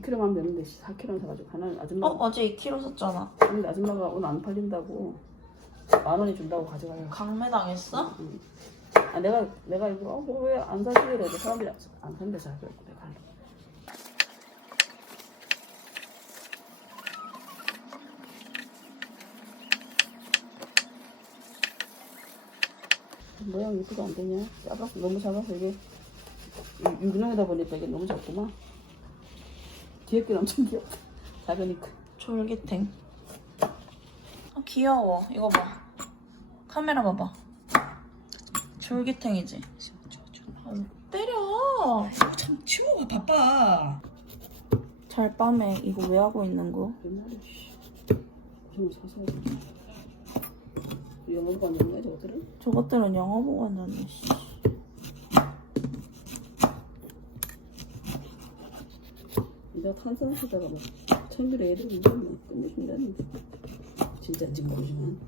2kg만 되는데 4kg 사가지고 하나는 아줌마 어 어제 2kg 샀잖아. 근데 아줌마가 오늘 안 팔린다고 만 원이 준다고 가져가요. 강매 당했어? 응. 아 내가 내가 이거 어, 왜안 사지 이러고 사람들이 안- 안 산대 잘 그랬고 내가. 모양 이쁘게 안 되냐? 작아서 너무 작아서 이게 유- 유기농이다 보니까 이게 너무 작구만. 게 엄청 귀엽다. 작으니까. 졸기탱. 아 귀여워. 이거 봐. 카메라 봐봐. 졸기탱이지. 아, 때려. 참 치워봐 바빠. 잘 밤에 이거 왜 하고 있는 거? 옛날에 씨. 좀 사서 영어 보고 앉는 거야 저것들은? 저것들은 영어 보고 앉았네. 씨. 내가 탄산 쓰다가 막 천길에 애들 운전 막 끝내준다는데 진짜인지 모르지만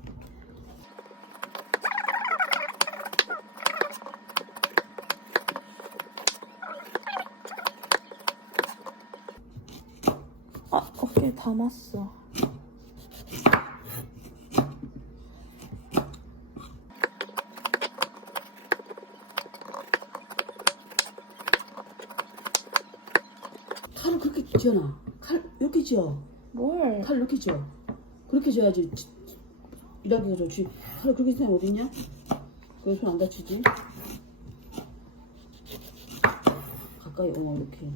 아 어깨 담았어. 칼을 그렇게 쥐어놔. 칼 이렇게 쥐어. 뭘? 칼 이렇게 쥐어. 그렇게 쥐어야지. 지- 일하기가 좋지 칼을 그렇게 쥐면 어딨냐? 그래서 손안 다치지? 가까이 어머 이렇게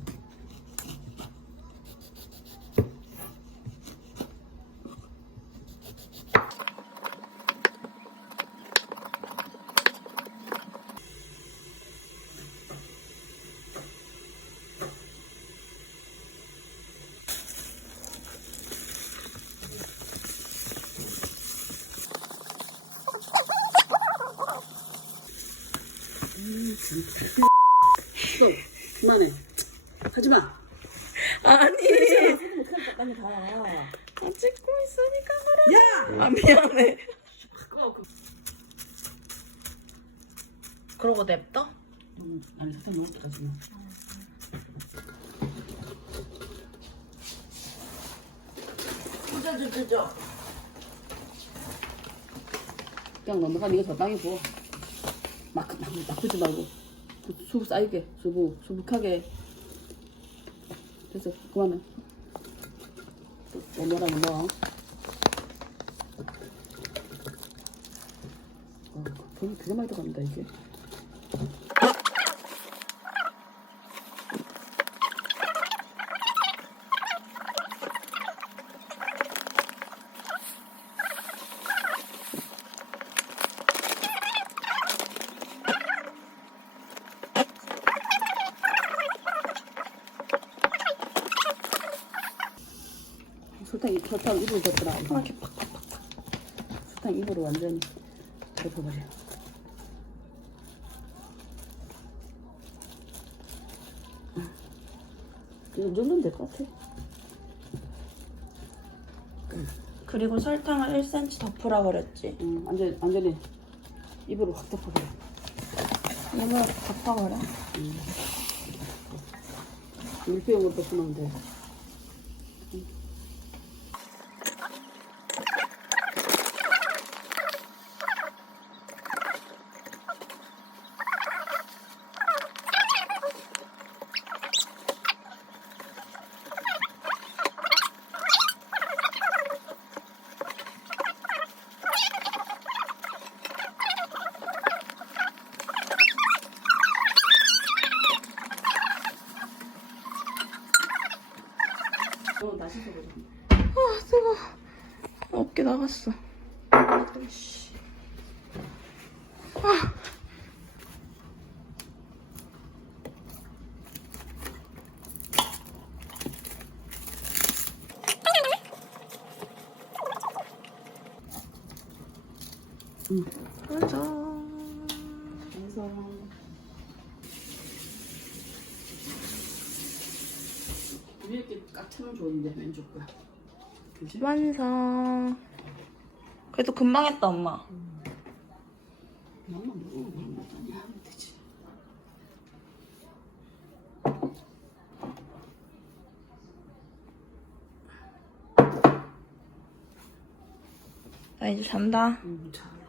또 그만해 하지 마 아니. 빨리 가 아, 찍고 있으니까 그래. 야! 아 미안해. 그러고 냅둬? 음, 아니 사탕 먹을 때까지 마 저저저저. 그냥 넘어가 네가 적당히 부어 막, 막, 막 부지 말고 수- 수북 쌓이게 수북 수북하게. 됐어 그만해. 넘어 어, 돈이 되게 많이 들어갑니다 이게 설탕, 설탕 입으로 덮더라. 이렇게 팍팍팍팍. 설탕 입으로 완전히 덮어버려 이 정도면 될 것 같아. 그리고 설탕을 1cm 덮으라 그랬지. 응, 완전, 완전히 입으로 확 덮어버려. 이걸 덮어버려. 밀폐용으로 덮으면 돼 어, 다시 써보자 아 뜨거. 어깨 나갔어. 씨. 응. 가자. 완성 이렇게 꽉 차면 좋은데 완성. 그래도 금방 했다 엄마. 나 이제 잔다. 음, 자.